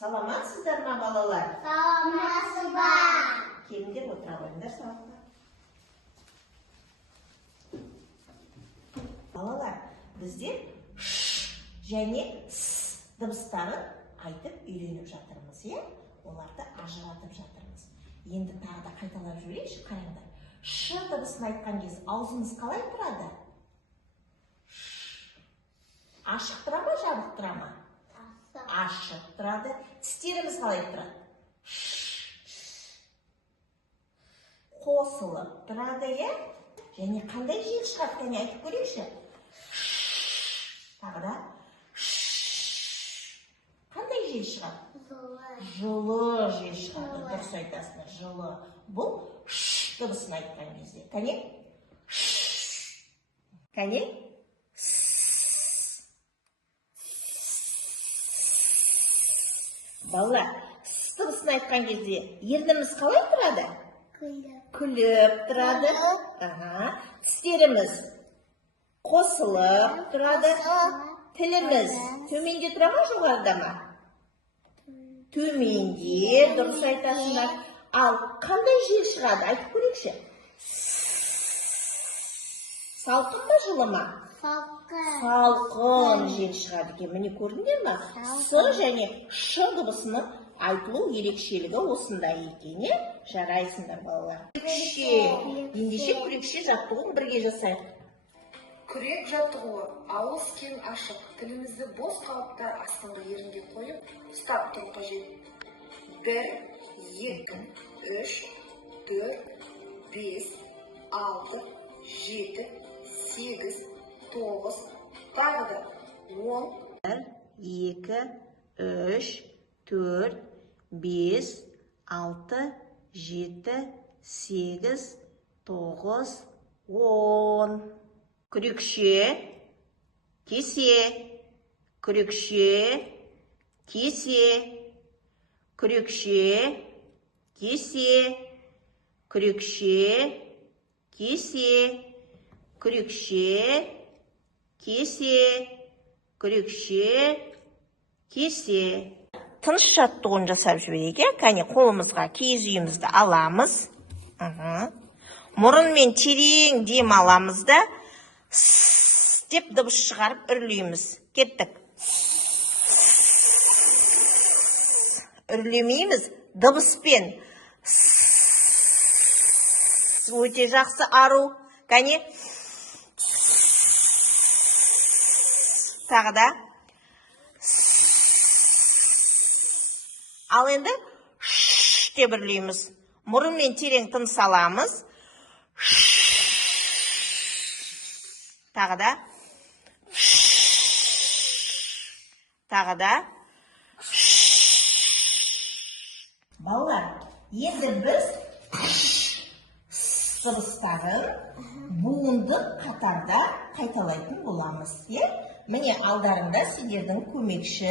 Саламатсыздар ма, балалар? Саламатсыздар. Келіңдер отыра қойыңдар сабаққа. Балалар, біздер ш және с дыбыстарын айтып үйреніп жатырмыз, оларды ажыратып жатырмыз. Енді тағы да қайталап жіберейікші, қараңдар. Ш дыбысын айтқан кез аузымыз қалай тұрады? Ашық тұра ма, жабық тұра ма? Ашық тұрады. Тістеріміз қалай тұрады? Қосылып тұрады, және қандай жел шығады, кәне айтып көрейікші. Тағы да қандай жел шығады? Жылы жел шығады. Дұрыс айтасыңдар, жылы. Бұл ш дыбысын айтқан кезде. Кәне? Кәне? Балалар, с дыбысын айтқан кезде ерніміз қалай тұрады? Күліп тұрады. Тістеріміз қосылып тұрады. Тіліміз төменде тұра ма, жоғарыда ма? Төменде, дұрыс айтасыңдар. Ал қандай жел шығады? Айтып көрейікші. Салқын ба, жылы ма? Салқын жел шығады екен. Міне көрдіңдер ме? С және ш дыбысының айтылу ерекшелігі осындай екен, жарайсыңдар балалар. Ендеше күрекше жаттығуын бірге жасайық. Күрек жаттығуы ауыз кең ашық, тілімізді бос қалыпта астыңғы ерінге қойып, ұстап тұру қажет. 1, 2, 3, 4, 5, 6, 7, 8, 9, тағы да 10. 1, 2, 3, 4, 5, 6, 7, 8, 9, 10. Күрекше, кесе, күрекше, кесе, күрекше, кесе, күрекше, кесе, күрекше, кесе, күрекше, кесе. Тыныш жаттығуын жасап жіберейік, кәне қолымызға киіз үйімізді аламыз. Мұрынмен терең дем аламыз да, с деп дыбыс шығарып үрлейміз. Кеттік. Үрлемейміз, дыбыспен. Өте жақсы ару. Кәне. Тағы да. Ал енді ш деп үрлейміз. Мұрынмен терең тыныс аламыз. Тағы да. Тағы да. Балалар, енді біз с дыбыстарын буындық қатарда қайталайтын боламыз. Міне алдарында сендердің көмекші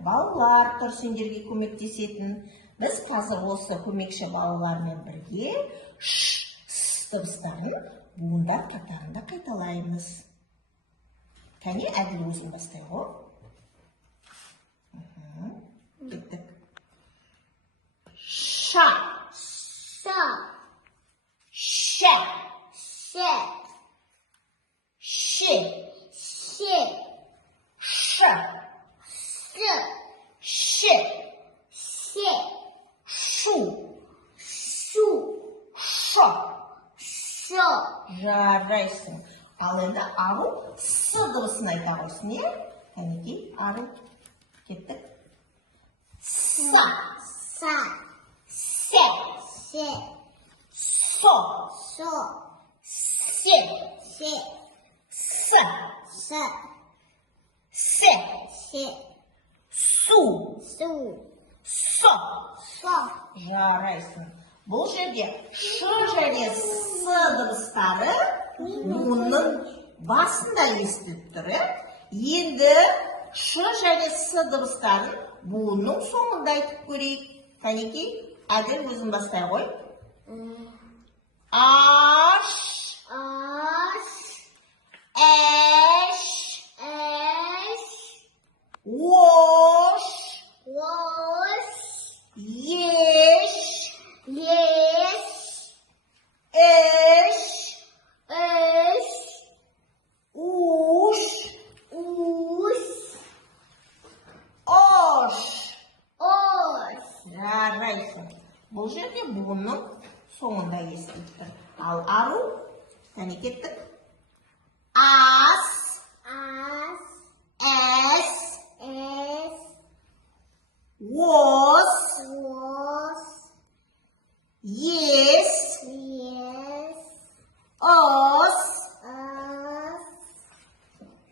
балалар тұр, сендерге көмектесетін. Біз қазір осы көмекші балалармен бірге с дыбыстарын буындар қатарында қайталаймыз. Кәне, әділ өзін бастай ғой. Кеттік. Ша. Ша. Ша. Ше. Ше. Ше. Ша. Ш. Ше. Ше. Шу. Шу. Ша. Шо. Жарайсың. Ал енді ару с дыбысын айта қойсын, Кәнекей, ару. Кеттік. Са. Са. Се. Се. Со. Со. Се. Се. С. С. Се. Се. Су. Су. Со. Со. Жарайсың. Бұл жерде ш және с дыбыстары буынның басында естіліп тұр. Енді ш және с дыбыстарын буынның соңында айтып көрейік. Кәнекей, әділ өзін бастай ғой. Аш. Аш. Әш. Әш. Ош. Ош. жарайсың. Бұл жерде буынның соңында естіліп тұр. Ал ару, кәне кеттік. Ас, әс, ос, ес, ос,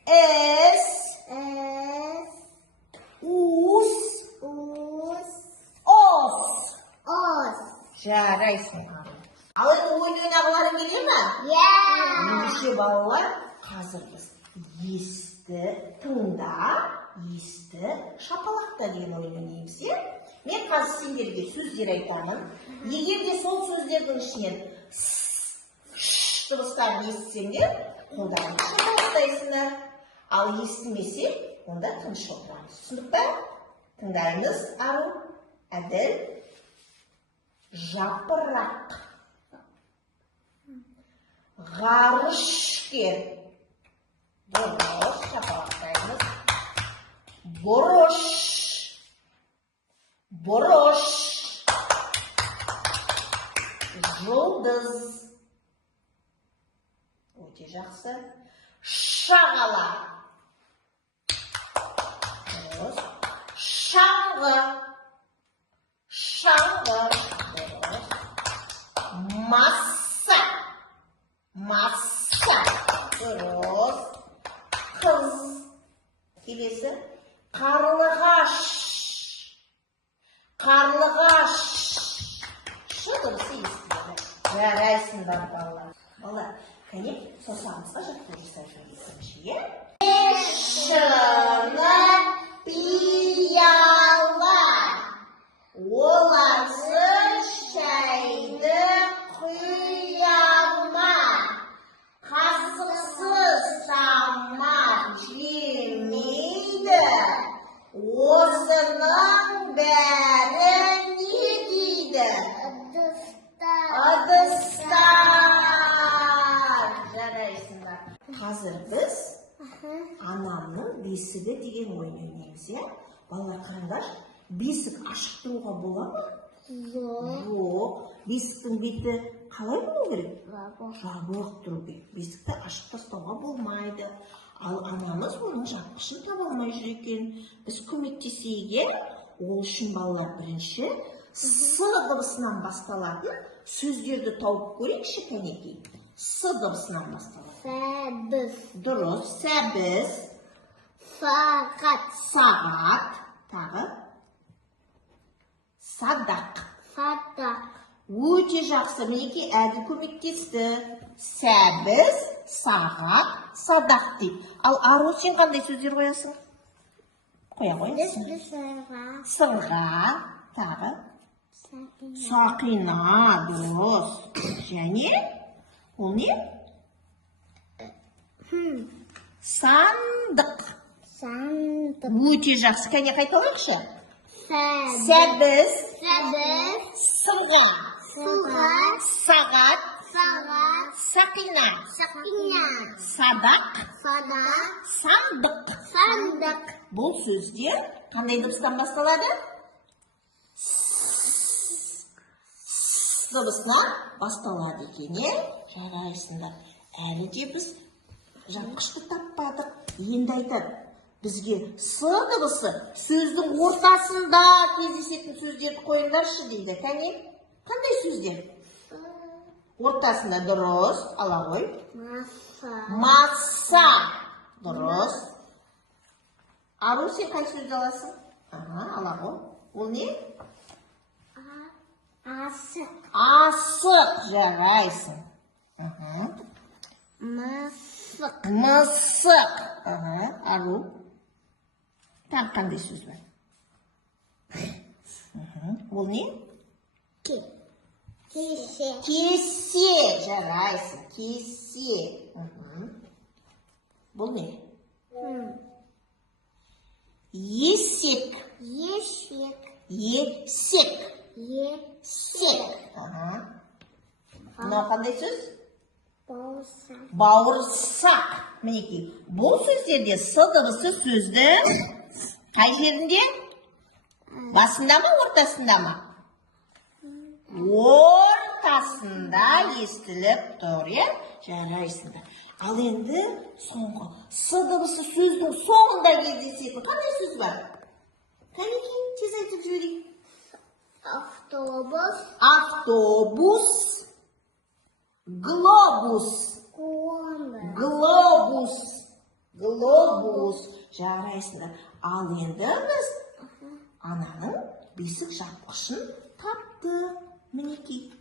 эс, ус, ос. Жарайсың. Ал енді ойын ойнағыларың келе ме? Ендеше балалар, қазір біз есті тыңда, есті шапалақта деген ойын ойнаймыз, е? Мен қазір сендерге сөздер айтамын. Егер де сол сөздердің ішінен ш дыбыстарын естісеңдер, қолдарыңды шапалақтайсыңдар. Ал естімесе, онда тыныш отырамыз. Түсіндік пе? Тыңдаймыз. Ару, Әділ. Жапырақ. Ғарышкер. Дұрыс, шапалақтаймыз. Бұрыш. Бұрыш. Жұлдыз. Өте жақсы. Шағала. Дұрыс. Шаңғы. Шаңғы. Дұрыс. Масса. Масса. Дұрыс. Қыз. Келесі. Қарлығаш. Қарлығаш. Шы дұрысы естіледі. Жарайсыңдар балалар. Балалар, кәне саусағымызға жаттығу жасай жүргізіңізші, е? Шыны пияла. Оларсыз шайды құяма. Қасықсыз тамақ жемейді. Осының бәрі не дейді? Ыдыстар. Жарайсыңдар. Қазір біз анамның бесігі деген ойын ойнаймыз, е? Балалар, қараңдар, бесік ашық тұруға бола ма? Жоқ. Бесіктің беті қалай болу керек? Жабық тұру керек. Бесікті ашық тастауға болмайды. Ал анамыз оның жапқышын таба алмай жүр екен. Біз көмектесейік. Ол үшін балалар бірінші с дыбысынан басталатын сөздерді тауып көрейікші, кәнекей. С дыбысынан басталады. Сәбіз. Дұрыс. Сәбіз. Сағат. Сағат. Тағы. Садақ. Садақ. Өте жақсы. Мінекей Әділ көмектесті. Сәбіз, сағат, садақ дейді. Ал ару сен қандай сөздер қоясың? Қоя қойыңыз. Сырға. Тағы. Сақина. Дұрыс. Және ол не? Сандық. Сандық. Өте жақсы. Кәне қайталайықшы. Сәбіз. Сәбіз. Сәбіз. Сырға. Сырға. Сағат. Сағат. Сақина. Сақина. Садақ. Садақ. Сандық. Сандық. Бұл сөздер қандай дыбыстан басталады? Дыбысынан басталады екен, е? Жарайсыңдар. Әлі де біз жапқышты таппадық. Енді айтады. Бізге с дыбысы сөздің ортасында кездесетін сөздерді қойыңдаршы дейді. Кәне? Қандай сөздер? Ортасында. Дұрыс. Ала ғой. Маса. Маса. Дұрыс. Ару, сен қай сөзді аласың? Ала ғой. Ол не? Асық. Асық. Жарайсың. Мысық. Мысық. Ару. Тағы қандай сөз бар? Ол не? Кесе. Кесе. Жарайсың. Кесе. Бұл не? Есек. Есек. Есек. Есек. Мынау қандай сөз? Бауырсақ. Бауырсақ. Мінекей, бұл сөздерде с дыбысы сөздің қай жерінде? Басында ма, ортасында ма? ортасында естіліп тұр, жарайсыңдар. Ал енді соңғы с дыбысы сөздің соңында кездесетін қандай сөз бар? Кәнекей, тез айтып жіберейік. Автобус. Автобус, глобус, глобус, глобус. Жарайсыңдар. Ал енді біз ананың бесік жапқышын тапты. Мінекей.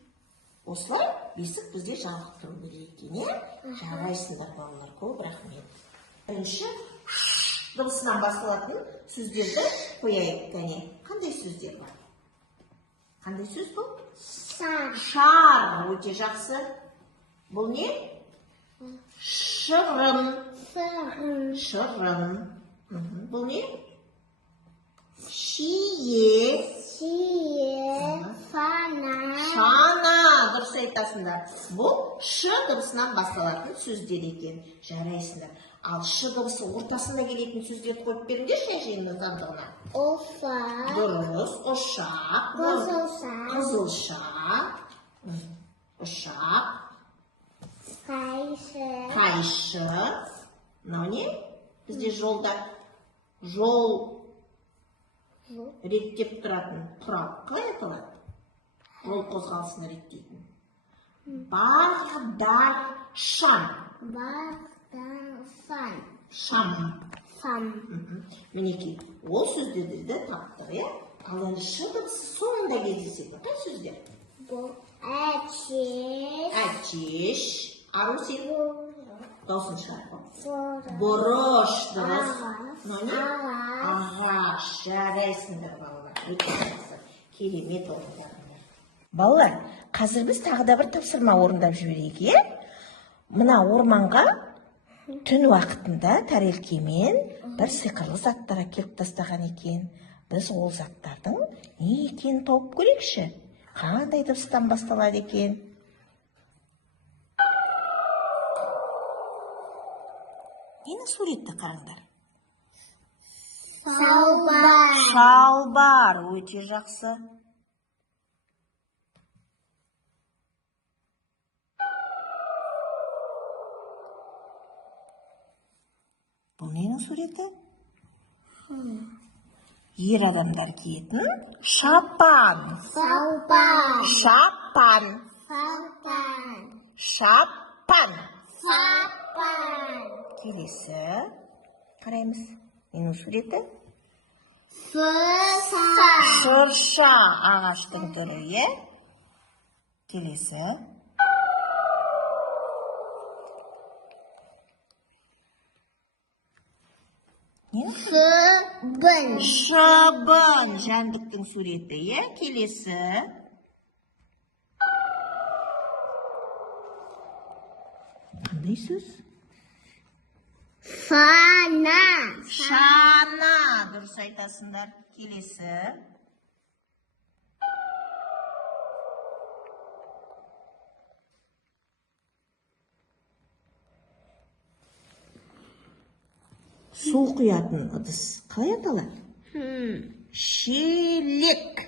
Осылай бесік бізде жабық тұру керек екен, Жарайсыңдар, балалар, көп рахмет. Бірінші дыбысынан басталатын сөздерді қояйық, Қандай сөздер бар? Қандай сөз бұл? Шар. Шар, өте жақсы. Бұл не? Шырым. Шырым. Бұл не? Шие. Шана, дұрыс айтасыңдар. Бұл ш дыбысынан басталатын сөздер екен. Жарайсыңдар. Ал ш дыбысы ортасында келетін сөздерді қойып беріңдерші әжеңнің заңдығына. Офа. Дұрыс, ошақ. Қызылшақ. Ошақ. Қайшы. Мынау не? Бізде жолда жол реттеп тұратын тұрап қалай аталады? Жол қозғалысын реттейтін. Бағдаршам. Шам. Мінекей, ол сөздерді таптық, Ал енді ш дыбысы соңында кездеседі. Қай сөздер? Бұл әтеш. Әтеш. Ару сен даусын шығар. Бұрыш, дұрыс. Ағаш. Жарайсыңдар, балалар. Керемет орындарыңдар. Балалар, қазір біз тағы да бір тапсырма орындап жіберейік, Мына орманға түн уақытында тәрелкемен бір сиқырлы заттар әкеліп тастаған екен. Біз ол заттардың не екенін тауып көрейікші. Қандай дыбыстан басталады екен? Нені суретті қараңдар? Шалбар, өте жақсы. Бұл ненің суреті? Ер адамдар киетін шапан. Шапан. Келесі қараймыз. Ненің суреті? Шырша, ағаштың түрі, Келесі. Шыбын, жәндіктің суреті, Келесі. Қандай сөз? Шана, дұрыс айтасыңдар. Келесі. Су құятын ыдыс қалай аталады? Шелек.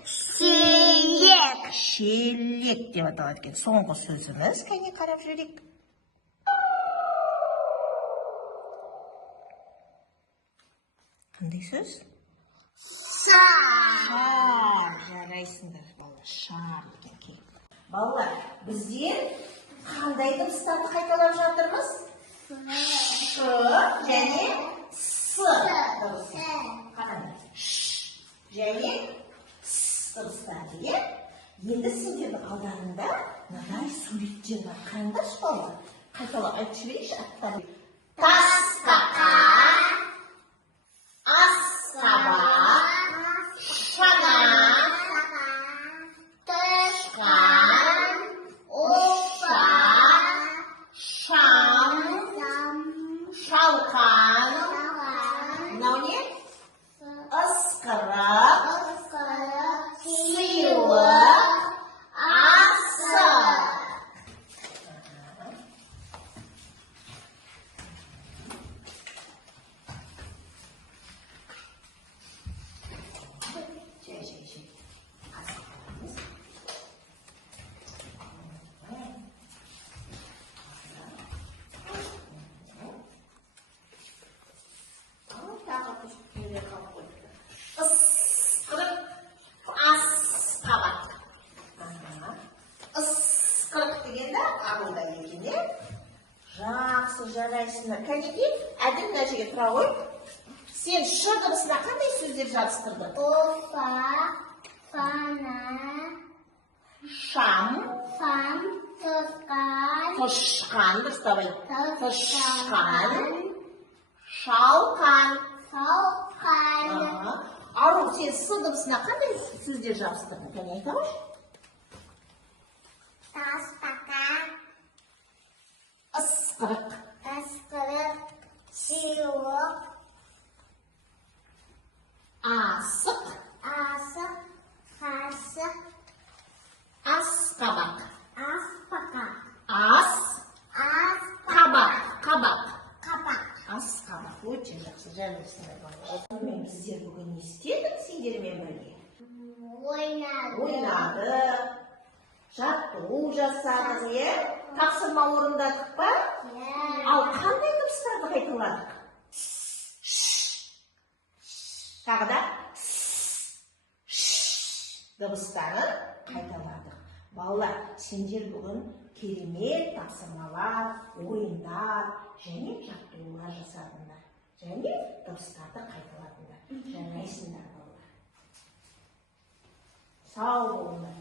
Шелек деп аталады екен. Соңғы сөзіміз, кәне қарап жүрейік. Қандай сөз? Шар. Жарайсыңдар, балалар. Шар екен. Балалар, біздер қандай дыбыстарды қайталап жатырмыз? Ш және с дыбысы. Қараңдар. Ш және с дыбыстары. Енді сендердің алдарында мынадай суреттер бар. Қараңдаршы, балалар. Қайталап айтып жіберейікші аттарын. Тастақай, асқабақ, шана, тышқан, ошақ, шам, шалқан. Мынау не? Ысқырық, сыйлық, асық. жарайсыңдар. Кәнеки, әділ мына жерге тұра қой. Сен ш дыбысына қандай сөздер жабыстырдың? Уфа, фана, Шам, фам, тышқан, тышқан, дұрыстап айт. тышқан, Шалқан. салқан, Ару, сен с дыбысына қандай сөздер жабыстырдың? Кәне айта қойшы. тастақан, Ысқырық, ысқырық, сыйлық, асық, асық, қасық, асқабақ. аспақақ, Қабақ. қабақ, Асқабақ. Өте жақсы, жарайсыңдар балалар. Сонымен біздер бүгін не істедік сендермен бірге? Ойнадық, жаттығу жасадық, е? Тапсырма орындадық па? Ал қандай дыбыстарды қайталадық? Тағы да дыбыстарын қайталадық. Балалар, сендер бүгін керемет тапсырмалар, ойындар және жаттығулар жасадыңдар. Және дыбыстарды қайталадыңдар. Жарайсыңдар балалар. Сау болыңдар.